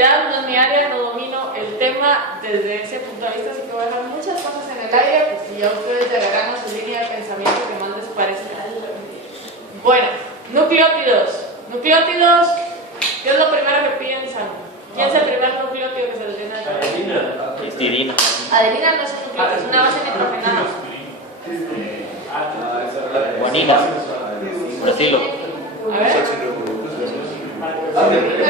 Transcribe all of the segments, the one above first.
realidad no es mi área, no domino el tema desde ese punto de vista, así que voy a dejar muchas cosas en el aire, pues y ya ustedes llegarán a su línea de pensamiento que más les parece. Bueno, nucleótidos. Nucleótidos, ¿qué es lo primero que piensan? ¿Quién es el primer nucleótido que se les viene a la cabeza? Histidina. Adenina no es un nucleótido, es una base nitrogenada. Guanina. Uracilo. A ver.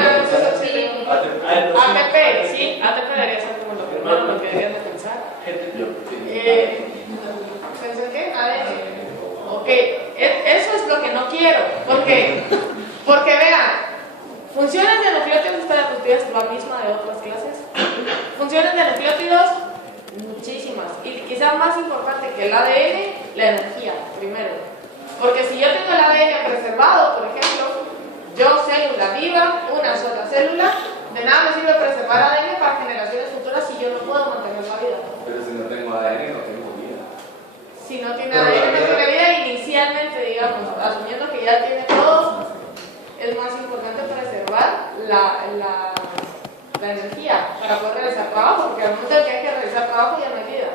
ATP, sí, ATP debería ser como lo primero, lo que deberían de pensar. ¿Pensé qué? ADN. Ok, eso es lo que no quiero. ¿Por qué? Porque vean, funciones de nucleótidos están discutidas la misma de otras clases. Funciones de nucleótidos, muchísimas. Y quizás más importante que el ADN, la energía, primero. Porque si yo tengo el ADN preservado, por ejemplo, yo célula viva, una sola célula, de nada me sirve preservar ADN para generaciones futuras si yo no puedo mantener la vida. Pero si no tengo ADN, no tengo vida. Si no tiene ADN, no tiene vida inicialmente, digamos, asumiendo que ya tiene todo, es más importante preservar la energía para poder realizar trabajo, porque al momento que hay que realizar trabajo ya no hay vida.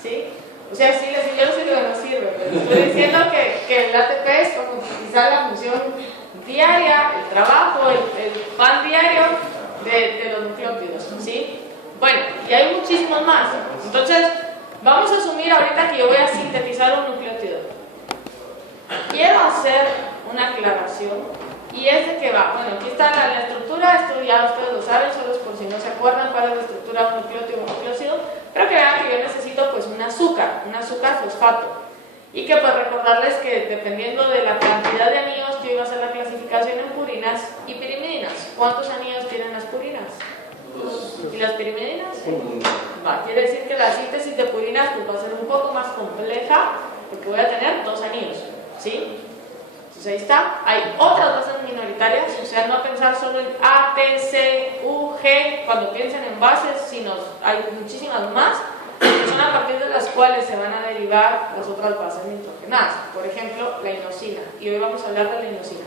¿Sí? O sea, sí, yo no sé que no sirve, pero estoy diciendo que el ATP es como quizá la función diaria, el trabajo, el pan diario de los nucleótidos, ¿sí? Bueno, y hay muchísimos más. Entonces, vamos a asumir ahorita que yo voy a sintetizar un nucleótido. Quiero hacer una aclaración, y es de que va. Bueno, aquí está la estructura, esto ya ustedes lo saben, solo es por si no se acuerdan cuál es la estructura de un nucleótido o un nucleócido, pero que vean que yo necesito pues un azúcar fosfato. Y que pues recordarles que dependiendo de la cantidad de anillos, yo iba a hacer la clasificación en purinas y pirimidinas. ¿Cuántos anillos tienen las purinas? ¿Y las pirimidinas? Quiere decir que la síntesis de purinas pues, va a ser un poco más compleja porque voy a tener 2 anillos, ¿sí? Entonces ahí está. Hay otras bases minoritarias, o sea, no pensar solo en A, T, C, U, G cuando piensen en bases, sino hay muchísimas más, que son a partir de las cuales se van a derivar las otras bases nitrogenadas. Por ejemplo, la inosina. Y hoy vamos a hablar de la inosina.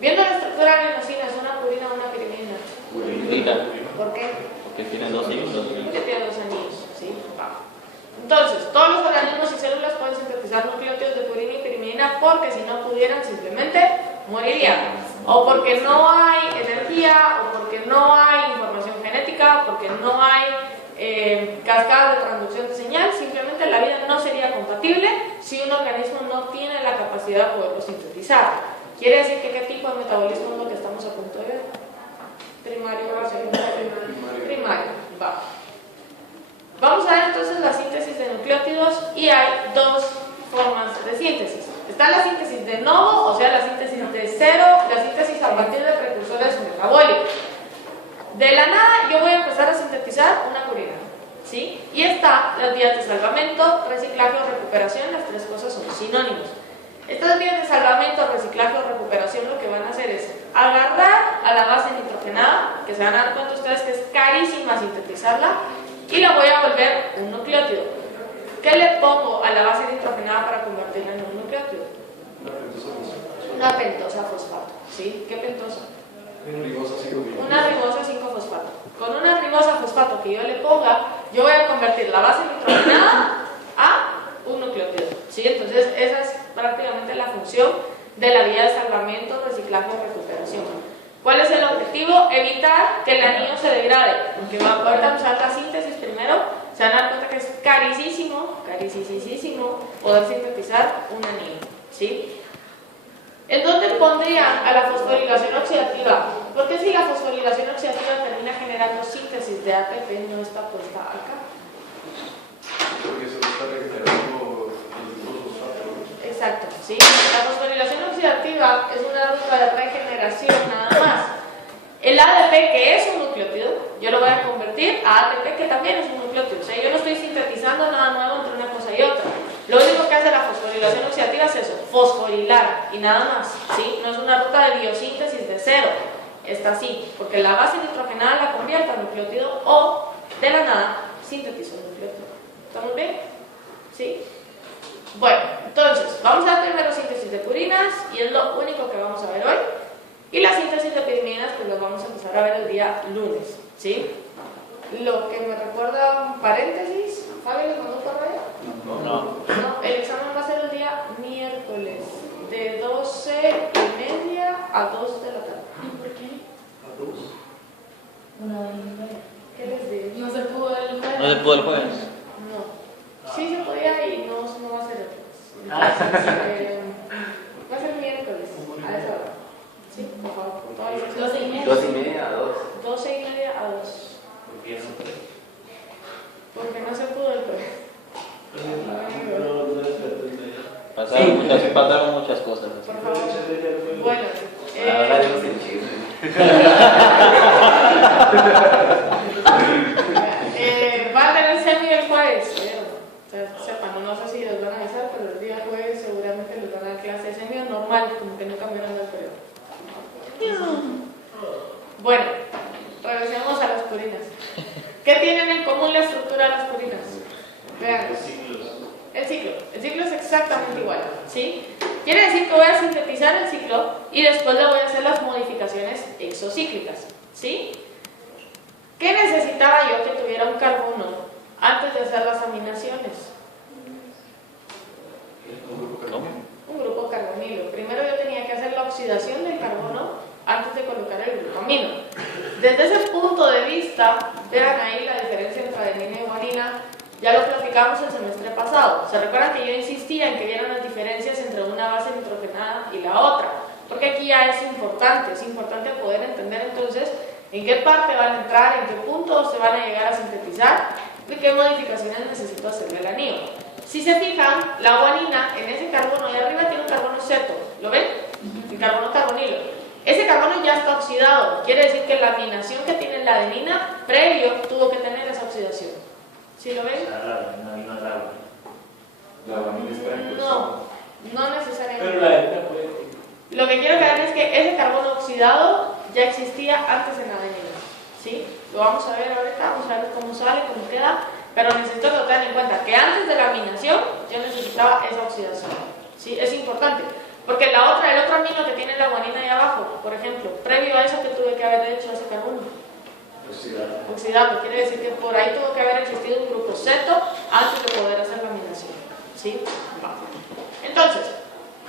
Viendo la estructura de la inosina, ¿es una purina o una pirimidina? Purinita. ¿Por qué? Porque tiene 2 anillos. Porque tiene 2 anillos, ¿sí? Entonces, todos los organismos y células pueden sintetizar nucleótidos de purina y pirimidina porque si no pudieran simplemente morirían. O porque no hay energía, o porque no hay información genética, o porque no hay cascadas de transducción de señal, simplemente la vida no sería compatible si un organismo no tiene la capacidad de poderlo sintetizar. Quiere decir que qué tipo de metabolismo es lo que estamos a punto de ver. Primario, secundario, primario. Va. Vamos a ver entonces la síntesis de nucleótidos y hay 2 formas de síntesis. Está la síntesis de novo, o sea la síntesis de cero, la síntesis a partir de precursores metabólicos. De la nada yo voy a empezar a sintetizar una purina, ¿sí? Y está las vías de salvamento, reciclaje o recuperación, las 3 cosas son sinónimos. Estas vías de salvamento, reciclaje o recuperación lo que van a hacer es agarrar a la base nitrogenada, que se van a dar cuenta ustedes que es carísima sintetizarla, y la voy a volver un nucleótido. ¿Qué le pongo a la base nitrogenada para convertirla en un nucleótido? Una pentosa fosfato, ¿sí? ¿Qué pentosa? Una ribosa 5-fosfato. Con una ribosa fosfato que yo le ponga, yo voy a convertir la base nitrogenada a un nucleótido, ¿sí? Entonces esa es prácticamente la función de la vía de salvamento, reciclaje o recuperación. ¿Cuál es el objetivo? Evitar que el anillo se degrade, porque va a poder usar la síntesis primero. Se van a dar cuenta que es carísimo poder sintetizar un anillo, ¿sí? ¿En dónde pondrían a la fosforilación oxidativa? Porque si la fosforilación oxidativa termina generando síntesis de ATP, no está puesta acá. Porque eso está regenerando los fosfatos. Exacto, ¿sí? La fosforilación oxidativa es una ruta de regeneración nada más. El ADP, que es un nucleótido, yo lo voy a convertir a ATP, que también es un nucleótido. O sea, yo no estoy sintetizando nada nuevo entre una cosa y otra. Lo único que hace la fosforilación oxidativa es eso, fosforilar, y nada más, ¿sí? No es una ruta de biosíntesis de cero. Está así, porque la base nitrogenada la convierte a nucleótido o, de la nada, sintetiza un nucleótido. ¿Estamos bien? ¿Sí? Bueno, entonces, vamos a ver primero síntesis de purinas, y es lo único que vamos a ver hoy. Y la síntesis de pirimidinas pues las vamos a empezar a ver el día lunes, ¿sí? Lo que me recuerda un paréntesis, ¿Fabi les mandó por ahí? No. No, el examen va a ser el día miércoles de 12:30 a 2 de la tarde. ¿Y por qué? ¿Qué les digo? No se pudo el jueves. No se pudo el jueves. No. Sí se podía y no va a ser el jueves. Va a ser miércoles, a esa hora. ¿Sí? Por favor, por todas las 12:30. 2:30 a 2. 12:30 a 2. ¿Por qué no? Porque no se pudo el jueves. Pasaron muchas cosas. Por favor. Bueno, Ahora digo sin chisme. va a tener semi el jueves. Sepan, no sé si les van a avisar, pero el día jueves seguramente les van a dar clase de semi normal, como que no cambiaron el periodo. Bueno, regresemos a las purinas. ¿Qué tienen en común la estructura de las purinas? Vean. El ciclo es exactamente igual, ¿sí? Quiere decir que voy a sintetizar el ciclo y después le voy a hacer las modificaciones exocíclicas, ¿sí? ¿Qué necesitaba yo que tuviera un carbono antes de hacer las aminaciones? Un grupo carbonilo. Primero yo tenía que hacer la oxidación del carbono antes de colocar el glutamino. Desde ese punto de vista, vean ahí la diferencia entre adenina y guanina. Ya lo platicamos el semestre pasado. ¿Se recuerdan que yo insistía en que vieran las diferencias entre una base nitrogenada y la otra? Porque aquí ya es importante poder entender entonces en qué parte van a entrar, en qué punto se van a llegar a sintetizar y qué modificaciones necesito hacerle al anillo. Si se fijan, la guanina en ese carbono de arriba tiene un carbono ceto, ¿lo ven? El carbono carbonilo. Ese carbono ya está oxidado, quiere decir que la aminación que tiene la adenina previo tuvo que tener esa oxidación. ¿Sí lo ven? La guanina es precursor. No necesariamente. Pero la adenina puede. Lo que quiero que vean es que ese carbono oxidado ya existía antes en la adenina, ¿sí? Lo vamos a ver ahorita, vamos a ver cómo sale, cómo queda, pero necesito que lo tengan en cuenta que antes de la aminación yo necesitaba esa oxidación, ¿sí? Es importante, porque el otro amino que tiene la guanina ahí abajo, por ejemplo, previo a eso que tuve que haber hecho ese carbono. Oxidado, quiere decir que por ahí tuvo que haber existido un grupo ceto antes de poder hacer la aminación, ¿sí? Entonces,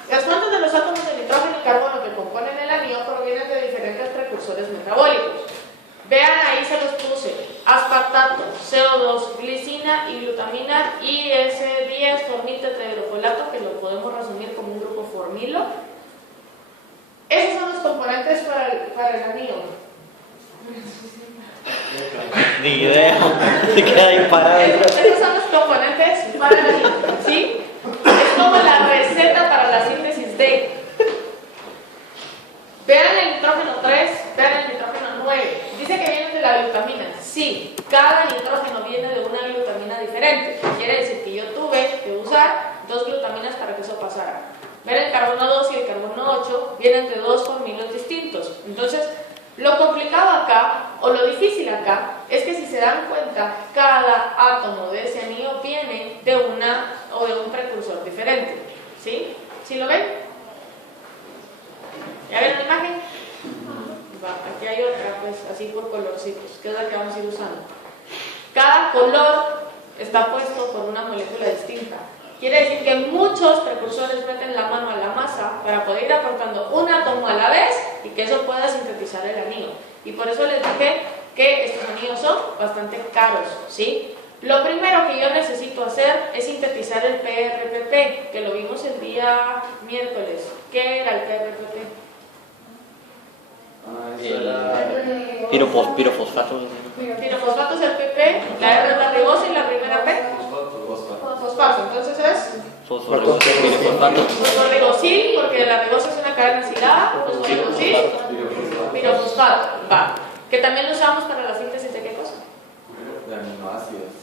las fuentes de los átomos de nitrógeno y carbono que componen el anillo provienen de diferentes precursores metabólicos. Vean, ahí se los puse: aspartato, CO2, glicina y glutamina, y ese 10 formiltetrahidrofolato, que lo podemos resumir como un grupo formilo. Esos son los componentes para el anillo. Ni idea. Se queda ahí parado. Esos son los componentes para el anillo, ¿sí? Es como la receta para la síntesis de. Vean el nitrógeno 3, vean el nitrógeno 9. Dice que vienen de la glutamina. Sí, cada nitrógeno viene de una glutamina diferente. Quiere decir que yo tuve que usar 2 glutaminas para que eso pasara. Vean el carbono 2 y el carbono 8 vienen de 2 formilos distintos. Entonces, lo complicado acá, o lo difícil acá, es que si se dan cuenta, cada átomo de ese anillo viene de una o de un precursor diferente. ¿Sí? ¿Sí lo ven? ¿Ya ven la imagen? Va, aquí hay otra, pues así por colorcitos, que es la que vamos a ir usando. Cada color está puesto por una molécula distinta. Quiere decir que muchos precursores meten la mano a la masa para poder ir aportando un átomo a la vez y que eso pueda sintetizar el anillo. Y por eso les dije que estos anillos son bastante caros, ¿sí? Lo primero que yo necesito hacer es sintetizar el PRPP, que lo vimos el día miércoles. ¿Qué era el PRPP? Pirofosfato. Pirofosfato es el PP, la R es la ribosa y la primera P. Fosfato, entonces es Pirofosfato. fosforibosil, porque la ribosa es una cadena silada, fosforibosil, pirofosfato, va. Que también lo usamos para la síntesis de qué cosa? De aminoácidos.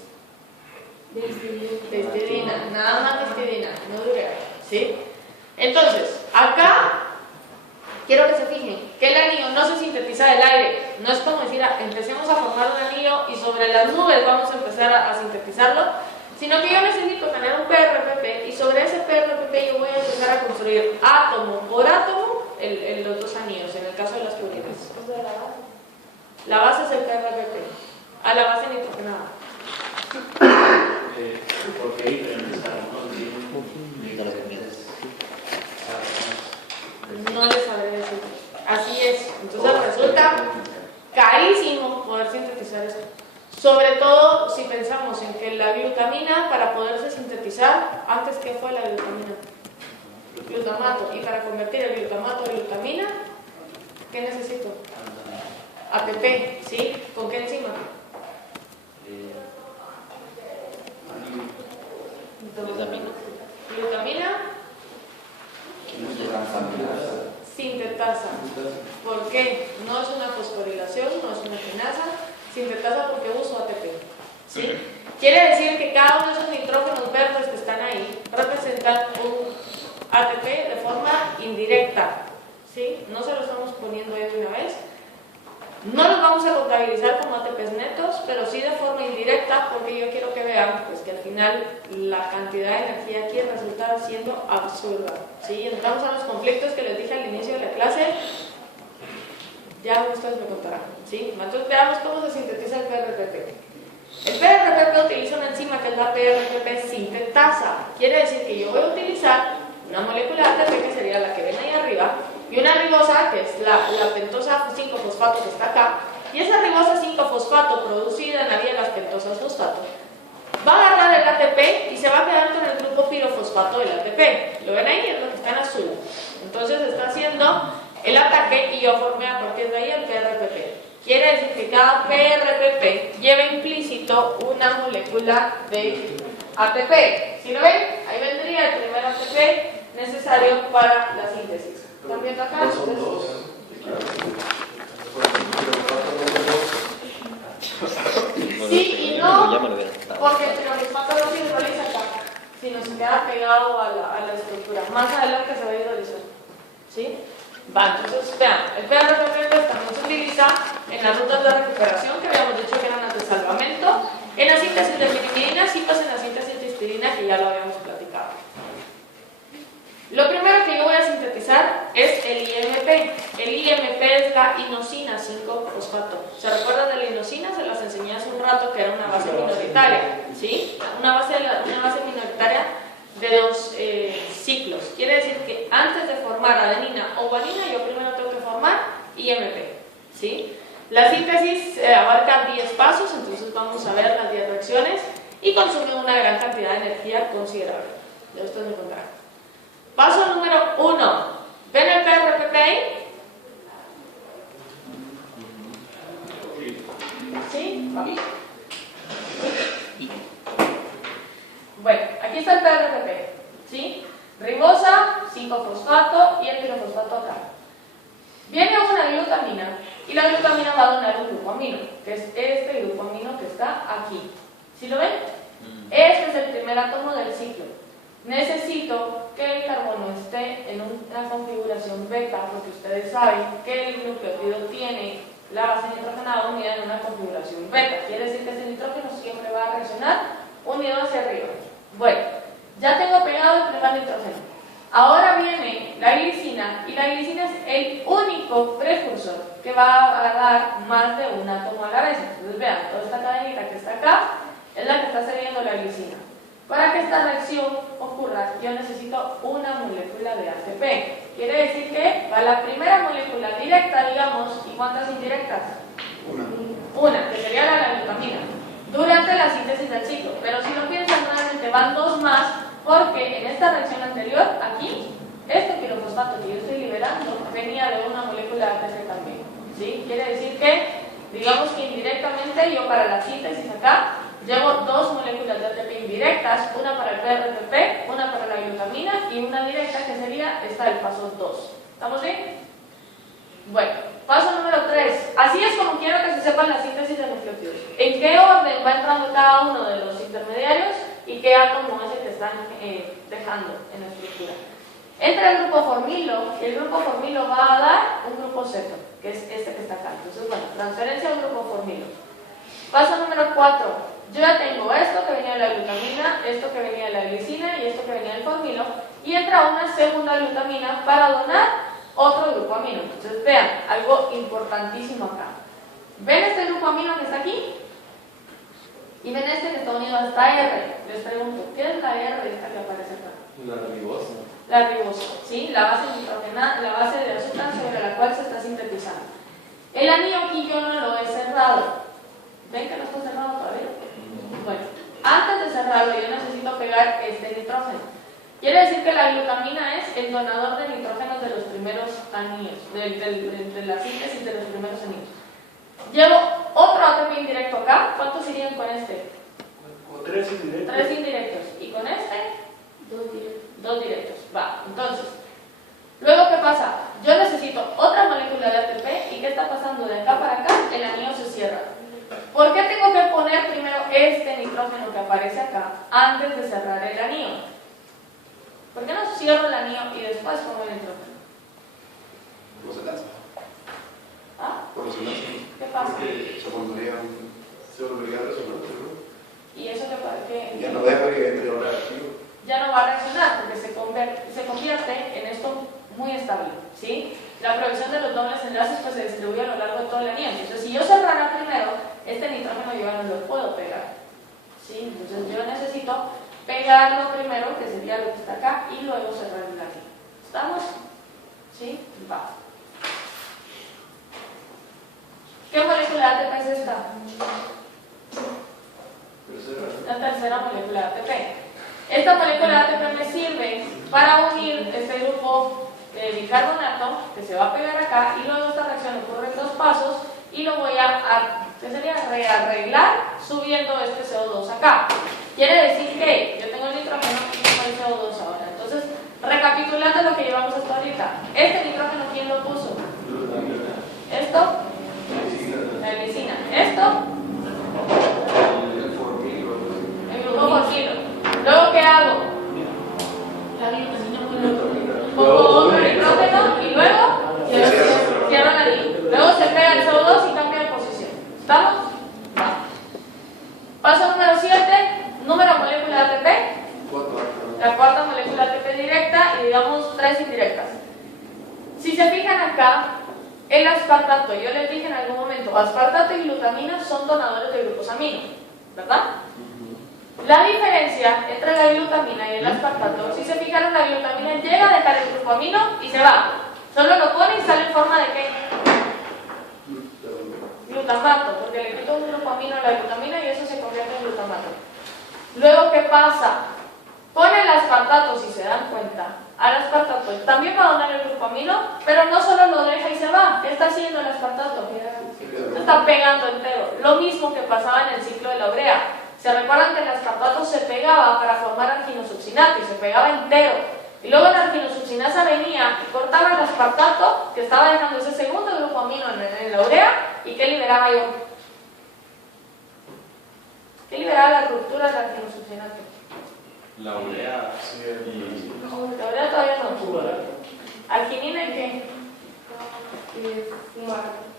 De histidina, nada más de histidina, no de urea, ¿sí? Entonces, acá quiero que se fijen que el anillo no se sintetiza del aire. No es como decir, empecemos a formar un anillo y sobre las nubes vamos a empezar a sintetizarlo, sino que yo necesito tener un PRPP y sobre ese PRPP yo voy a empezar a construir átomo por átomo los dos anillos, en el caso de las purinas. La base es el PRPP, a la base nitrogenada. ¿Por qué hay diferentes armas? De los amigos. No les sabré decir. Así es. Entonces resulta carísimo poder sintetizar esto. Sobre todo si pensamos en que la glutamina, para poderse sintetizar, antes ¿qué fue la glutamina? Glutamato. Y para convertir el glutamato en glutamina, ¿qué necesito? ATP, ¿sí? ¿Con qué enzima? Glutamina sintetasa. ¿Por qué? No es una fosforilación, no es una quinasa. Sintetasa porque uso ATP. ¿Sí? Quiere decir que cada uno de esos nitrógenos verdes que están ahí representan un ATP de forma indirecta. ¿Sí? No se lo estamos poniendo ahí de una vez. No los vamos a contabilizar como ATPs netos, pero sí de forma indirecta, porque yo quiero que vean pues, que al final la cantidad de energía aquí resulta siendo absurda. ¿Sí? Entramos a los conflictos que les dije al inicio de la clase. Ya ustedes me contarán. ¿Sí? Entonces veamos cómo se sintetiza el PRPP. El PRPP utiliza una enzima que es la PRPP sintetasa. Quiere decir que yo voy a utilizar una molécula de ATP, que sería la que ven ahí arriba, y una ribosa, que es la pentosa 5-fosfato que está acá, y esa ribosa 5-fosfato producida en la vía de las pentosas fosfato va a agarrar el ATP y se va a quedar con el grupo pirofosfato del ATP. ¿Lo ven ahí? Es lo que está en azul. Entonces está haciendo el ataque y yo formé a partir de ahí el PRPP. Quiere decir que cada PRPP lleva implícito una molécula de ATP. ¿Sí lo ven? Ahí vendría el primer ATP necesario para la síntesis. ¿Están viendo acá? Son dos. Sí y no, porque el pirofosfato no se hidroliza acá, sino se queda pegado a la estructura. Más adelante se va a hidrolizar. ¿Sí? Va, entonces vean, el PRPP también se utiliza en las rutas de recuperación, que habíamos dicho que eran las de salvamento, en la síntesis de pirimidinas y pues en la síntesis de histidina, que ya lo habíamos platicado. Lo primero que yo voy a sintetizar es el IMP. El IMP es la inosina 5-fosfato. ¿Se recuerdan de la inosina? Se las enseñé hace un rato que era una base minoritaria. ¿Sí? Una base minoritaria de 2 ciclos. Quiere decir que antes de formar adenina o guanina, yo primero tengo que formar IMP. ¿Sí? La síntesis abarca 10 pasos, entonces vamos a ver las 10 reacciones y consume una gran cantidad de energía considerable. Ya ustedes me contarán. Paso número 1. ¿Ven el PRPP ahí? ¿Sí? Bueno, aquí está el PRPP. ¿Sí? Ribosa, 5-fosfato y el pirofosfato acá. Viene una glutamina y la glutamina va a donar un grupo amino, que es este grupo amino que está aquí. ¿Sí lo ven? Este es el primer átomo del ciclo. Necesito que el carbono esté en una configuración beta, porque ustedes saben que el nucleótido tiene la base nitrogenada unida en una configuración beta. Quiere decir que ese nitrógeno siempre va a reaccionar unido hacia arriba. Bueno, ya tengo pegado el primer nitrógeno. Ahora viene la glicina, y la glicina es el único precursor que va a agarrar más de un átomo a la vez. Entonces vean, toda esta cadenita que está acá es la que está cediendo la glicina. Para que esta reacción ocurra, yo necesito una molécula de ATP. Quiere decir que va la primera molécula directa, digamos, ¿y cuántas indirectas? Una, que sería la glutamina, durante la síntesis del ciclo. Pero si lo piensan, realmente van 2 más, porque en esta reacción anterior, aquí, este pirofosfato que yo estoy liberando venía de una molécula de ATP también. ¿Sí? Quiere decir que, digamos que indirectamente, yo para la síntesis acá, llevo 2 moléculas de ATP indirectas, una para el PRPP, una para la glutamina y una directa que sería esta del paso 2. ¿Estamos bien? Bueno, paso número 3. Así es como quiero que se sepan la síntesis de nucleótidos. ¿En qué orden va entrando cada uno de los intermediarios y qué átomo es el que están dejando en la estructura? Entra el grupo formilo y el grupo formilo va a dar un grupo seto, que es este que está acá. Entonces, bueno, transferencia al grupo formilo. Paso número 4. Yo ya tengo esto que venía de la glutamina, esto que venía de la glicina y esto que venía del formilo, y entra una segunda glutamina para donar otro grupo amino. Entonces vean, algo importantísimo acá. ¿Ven este grupo amino que está aquí? Y ven este que está unido hasta R. Les pregunto, ¿qué es la R esta que aparece acá? La ribosa. La ribosa, ¿sí? La base nitrogenada, la base de azúcar sobre la cual se está sintetizando. El anillo aquí yo no lo he cerrado. ¿Ven que no está cerrado todavía? Bueno, antes de cerrarlo yo necesito pegar este nitrógeno. Quiere decir que la glutamina es el donador de nitrógenos de los primeros anillos, de la síntesis de los primeros anillos. Llevo otro ATP indirecto acá. ¿Cuántos irían con este? Con 3 indirectos. 3 indirectos. ¿Y con este? 2 directos. Va, entonces, luego ¿qué pasa? Yo necesito otra molécula de ATP y ¿qué está pasando? De acá para acá, el anillo se cierra. ¿Por qué tengo que poner primero este nitrógeno que aparece acá antes de cerrar el anillo? ¿Por qué no cierro el anillo y después pongo el nitrógeno? Por si acaso. ¿Ah? Por si acaso. ¿Qué pasa? Porque se volvería resonante, ¿no? ¿Y eso qué? Ya no deja que entre un reactivo. Ya no va a reaccionar porque se convierte en esto muy estable, ¿sí? La provisión de los dobles enlaces pues se distribuye a lo largo de todo el anillo. Entonces, si yo cerrara primero, este nitrógeno yo ya no lo puedo pegar, ¿sí? Entonces, yo necesito pegarlo primero, que sería lo que está acá, y luego cerrar el anillo. ¿Estamos? ¿Sí? Va. ¿Qué molécula de ATP es esta? La tercera molécula de ATP. Esta molécula de ATP me sirve para unir este grupo de bicarbonato que se va a pegar acá y luego esta reacción ocurre en 2 pasos y lo voy a rearreglar subiendo este CO2 acá. Quiere decir que yo tengo el nitrógeno y tengo el CO2 ahora. Entonces, recapitulando lo que llevamos hasta ahorita, este nitrógeno, ¿quién lo puso? Esto, la glicina. Esto, el grupo formilo. Luego, ¿qué hago? Pongo otro nitrógeno y luego cierro la línea. Luego se pega el CO2 y cambia de posición. ¿Estamos? Va. Paso número 7, número molécula de ATP. La cuarta molécula de ATP directa y digamos 3 indirectas. Si se fijan acá, el aspartato, yo les dije en algún momento, aspartato y glutamina son donadores de grupos amino, ¿verdad? La diferencia entre la glutamina y el aspartato, si se fijaron, la glutamina llega a dejar el grupo amino y se va. Solo lo pone y sale en forma de ¿qué? Glutamato, porque le quito un grupo amino a la glutamina y eso se convierte en glutamato. Luego, ¿qué pasa? Con el aspartato, si se dan cuenta, al aspartato también va a donar el grupo amino, pero no solo lo deja y se va. ¿Qué está haciendo el aspartato? Se está pegando entero. Lo mismo que pasaba en el ciclo de la urea. ¿Se recuerdan que el aspartato se pegaba para formar arginosuccinato y se pegaba entero? Y luego la arginosuccinasa venía y cortaba el aspartato, que estaba dejando ese segundo grupo amino en la urea, ¿y qué liberaba yo? ¿Qué liberaba la ruptura del arginosuccinato? La urea. La urea todavía no. ¿Arginina y qué?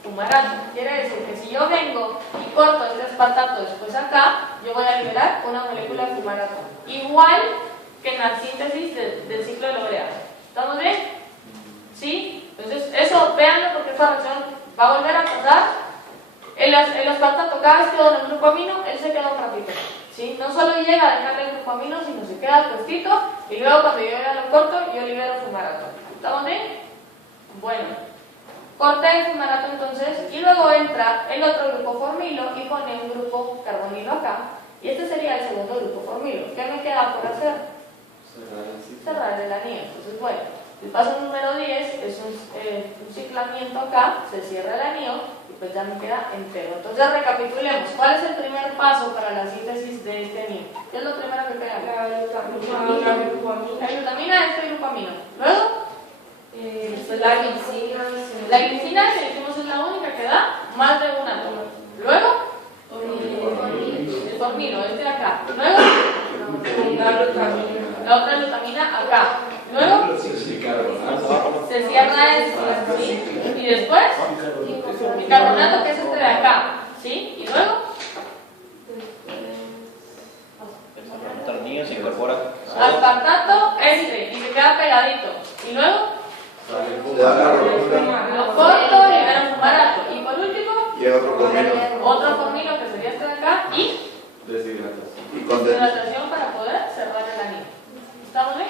Fumarato. Quiere decir que si yo vengo y corto este aspartato después acá, yo voy a liberar una molécula de fumarato. Igual que en la síntesis del ciclo de la urea. ¿Estamos bien? ¿Sí? Entonces, eso, véanlo porque esta reacción va a volver a pasar. El aspartato, cada vez que dona un grupo amino, él se queda un ratito. ¿Sí? No solo llega a dejarle el grupo amino, sino se queda puestito y luego cuando yo ya lo corto, yo libero fumarato. ¿Estamos bien? Bueno. Corta el fumarato entonces y luego entra el otro grupo formilo y pone un grupo carbonilo acá y este sería el segundo grupo formilo. ¿Qué me queda por hacer? Cerrar el anillo. Entonces, bueno, el paso número 10 es un ciclamiento acá, se cierra el anillo y pues ya me queda entero. Entonces recapitulemos, ¿cuál es el primer paso para la síntesis de este anillo? ¿Qué es lo primero que pega? La glutamina, este grupo amino. Luego la glicina, que dijimos es la única que da más de un átomo. Luego el formilo, este de acá. Luego la otra glutamina acá. Luego se cierra esto, ¿sí? Y después bicarbonato, que es este de acá, ¿sí? Y luego el anillo se incorpora aspartato, este, y se queda pegadito. Y luego Se da la otro formilo que sería este de acá y Deshidratación. deshidratación para poder cerrar el anillo. ¿Estamos bien?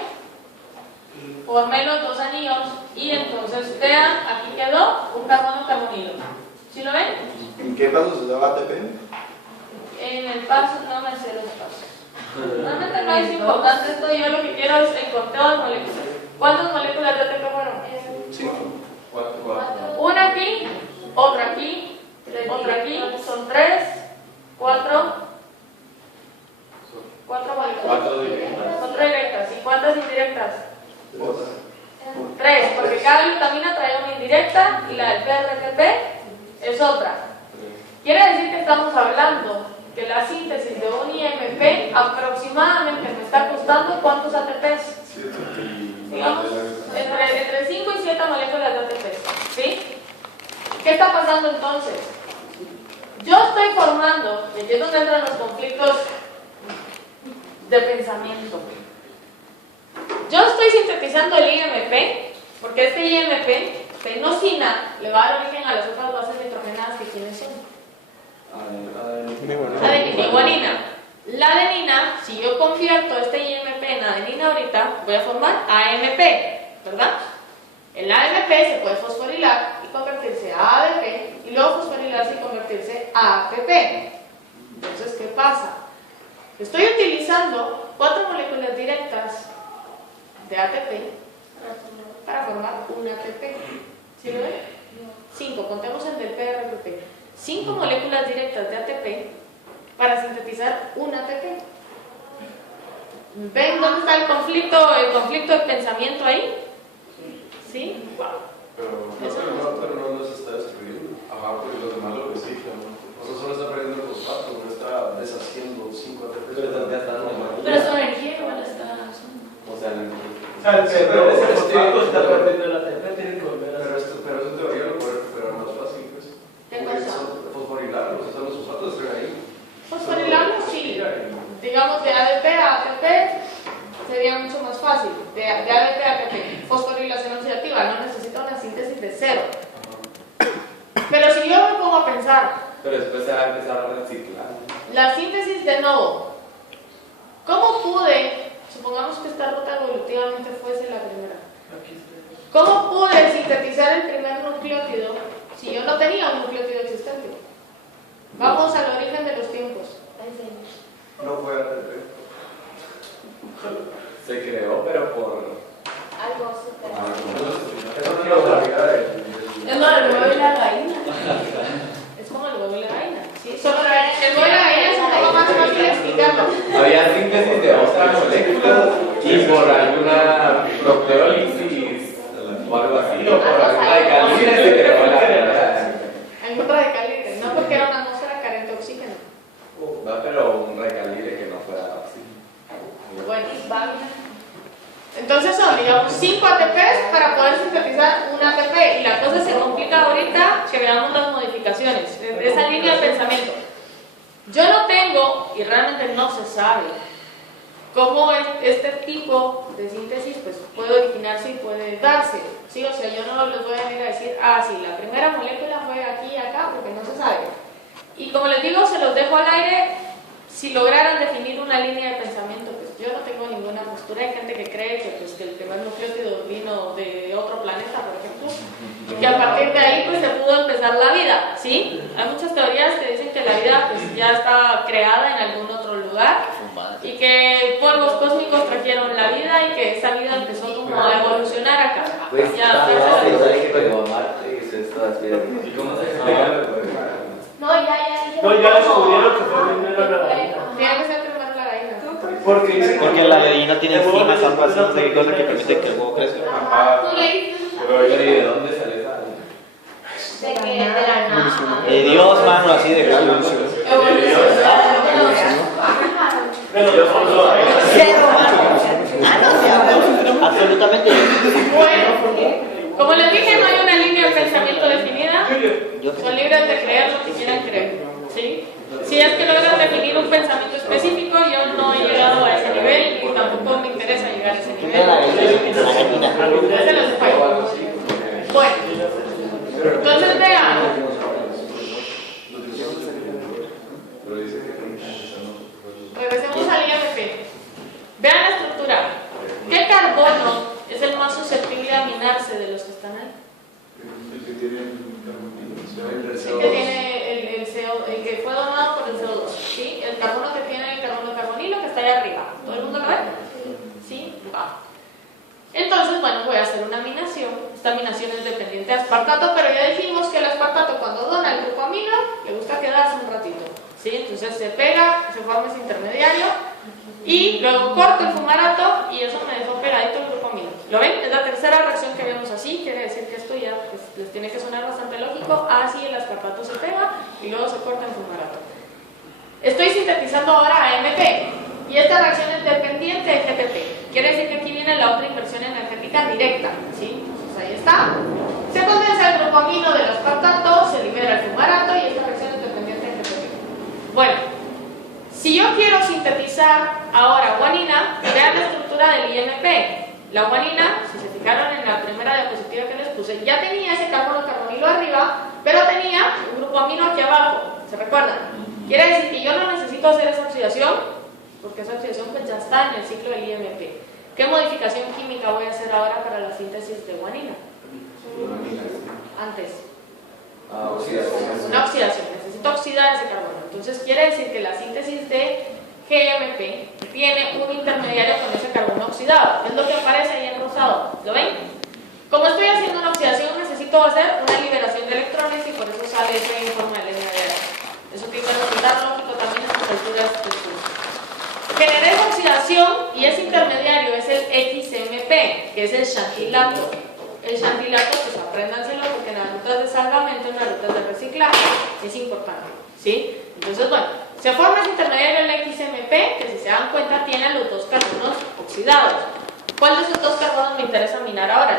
Formé los dos anillos y entonces vean, aquí quedó un carbono-carbonilo. ¿Sí lo ven? ¿En qué paso se daba ATP? En el paso no me sé los pasos. Realmente no es importante esto, yo lo que quiero es encontrar las moléculas. ¿Cuántas moléculas de ATP fueron? 5. 4. Una aquí, otra aquí, otra aquí, son 3, 4 moléculas. 4 directas. Son 3 directas. ¿Y cuántas indirectas? 3, porque cada glutamina trae una indirecta y la del PRTP es otra. Quiere decir que estamos hablando que la síntesis de un IMP aproximadamente me está costando ¿cuántos ATPs? Digamos, entre 5 y 7 moléculas de ATPs. ¿Sí? ¿Qué está pasando entonces? Yo estoy formando, y aquí es donde entran los conflictos de pensamiento. Yo estoy sintetizando el IMP, porque este IMP, fenosina, le va a dar origen a las otras bases nitrogenadas que ¿quiénes son? Adenina y guanina. La adenina, si yo convierto este IMP en adenina ahorita, voy a formar AMP, ¿verdad? El AMP se puede fosforilar y convertirse a ADP, y luego fosforilarse y convertirse a ATP. Entonces, ¿qué pasa? Estoy utilizando 4 moléculas directas de ATP para formar un ATP. ¿Sí lo ven? 5, contemos el del PRTP. 5 moléculas directas de ATP para sintetizar un ATP. ¿Ven dónde está el conflicto de pensamiento ahí? ¿Sí? Pero no nos está destruyendo. Ajá, porque los demás lo reciclan, ¿no? O sea, solo está perdiendo el fosfato, no está deshaciendo 5 ATP. Pero su energía igual está. O sea, pero ese es fosfato que- está perdiendo el ATP, tiene que volver a Pero eso en teoría lo puede recuperar más fácil, pues. ¿Qué Porque cosa? son fosforilarlos, o sea, los fosfatos están ahí. Fosforilarlo, sí. Digamos, de ADP a ATP sería mucho más fácil. De ADP a ATP. Fosforilación oxidativa, no necesita una síntesis de 0. Pero si yo me pongo a pensar, Pero después se va a empezar a reciclar. la síntesis de nuevo, ¿cómo pude, supongamos que esta ruta evolutivamente fuese la primera, cómo pude sintetizar el primer nucleótido si yo no tenía un nucleótido existente? Vamos al origen de los tiempos. No fue ATP. Se creó, pero por. Algo súper. Eso no es la realidad de. Es como el huevo y la gallina. Es como el huevo y la gallina. ¿Sí? Solo que el huevo y la gallina es un poco más fácil de explicarlo. Había síntesis de otras moléculas y por alguna proteólisis o algo así, o por alguna decalidad se creó la realidad. Algún radical, no porque era una atmósfera carente de oxígeno. No, pero un recalibre que no fuera así. Bueno, va bien. Entonces son, digamos, 5 ATPs para poder sintetizar un ATP. Y la cosa se complica ahorita que veamos las modificaciones de esa línea de pensamiento. Yo no tengo, y realmente no se sabe, cómo este tipo de síntesis pues, puede originarse y puede darse. ¿Sí? O sea, yo no les voy a venir a decir, sí, la primera molécula fue aquí y acá, porque no se sabe. Y como les digo, se los dejo al aire. Si lograran definir una línea de pensamiento, pues yo no tengo ninguna postura. Hay gente que cree que, pues, que el primer nucleótido vino de otro planeta, por ejemplo, y que a partir de ahí pues, se pudo empezar la vida, ¿sí? Hay muchas teorías que dicen que la vida pues, ya está creada en algún otro lugar y que polvos cósmicos trajeron la vida y que esa vida empezó como a evolucionar acá. Pues Ya, que pegó a Marte y se está despidiendo. ¿Y cómo se explica? no, ya No, ya descubrieron que fue primero la gallina. tiene que ser primero la gallina. Porque la gallina tiene enzimas ambas, no sé qué cosa que permite que el huevo crezca. Ajá. Tú leíste Pero ¿y de dónde sale esa? de la nada. De Dios, mano, así de Jesús. Cero, mano. Absolutamente. Bueno, como les dije, no hay una línea de pensamiento definida. Yo Son libres de creer lo que quieran creer. ¿Sí? Si es que logran definir un pensamiento específico, yo no he llegado a ese nivel y tampoco me interesa llegar a ese nivel. la gallina. Ese los fallo. Bueno, entonces vean. Entonces, bueno, voy a hacer una minación. Esta minación es dependiente de aspartato, pero ya dijimos que el aspartato cuando dona el grupo amino le gusta quedarse un ratito, ¿sí? Entonces se pega, se forma ese intermediario y luego corto el fumarato y eso me dejó pegadito el grupo amino. ¿Lo ven? Es la tercera reacción que vemos así, quiere decir que esto ya pues, les tiene que sonar bastante lógico. Así el aspartato se pega y luego se corta el fumarato. Estoy sintetizando ahora AMP y esta reacción es dependiente de GTP. Quiere decir que aquí viene la otra inversión energética directa, ¿sí? Entonces ahí está. Se condensa el grupo amino del aspartato, se libera el fumarato y esta reacción es dependiente de GTP. Bueno, si yo quiero sintetizar ahora guanina, vean la estructura del IMP. La guanina, si se fijaron en la primera diapositiva que les puse, ya tenía ese carbono carbonilo arriba, pero tenía un grupo amino aquí abajo. ¿Se recuerdan? Quiere decir que yo no necesito hacer esa oxidación, porque esa oxidación pues ya está en el ciclo del IMP. ¿Qué modificación química voy a hacer ahora para la síntesis de guanina? Antes. Oxidación. Una oxidación, necesito oxidar ese carbono. Entonces quiere decir que la síntesis de GMP tiene un intermediario con ese carbono oxidado. Es lo que aparece ahí en rosado. ¿Lo ven? Como estoy haciendo una oxidación, necesito hacer una liberación de electrones y por eso sale ese en forma de LNDH. Eso tiene que resultar lógico también en sus alturas de curso. Generé esa oxidación y ese intermediario es el XMP, que es el xantilato. El xantilato, pues apréndanselo porque en las rutas de salvamento, en las rutas de reciclaje, es importante, ¿sí? Entonces, bueno, se forma ese intermediario el XMP, que si se dan cuenta tiene los dos carbonos oxidados. ¿Cuál de esos dos carbonos me interesa minar ahora?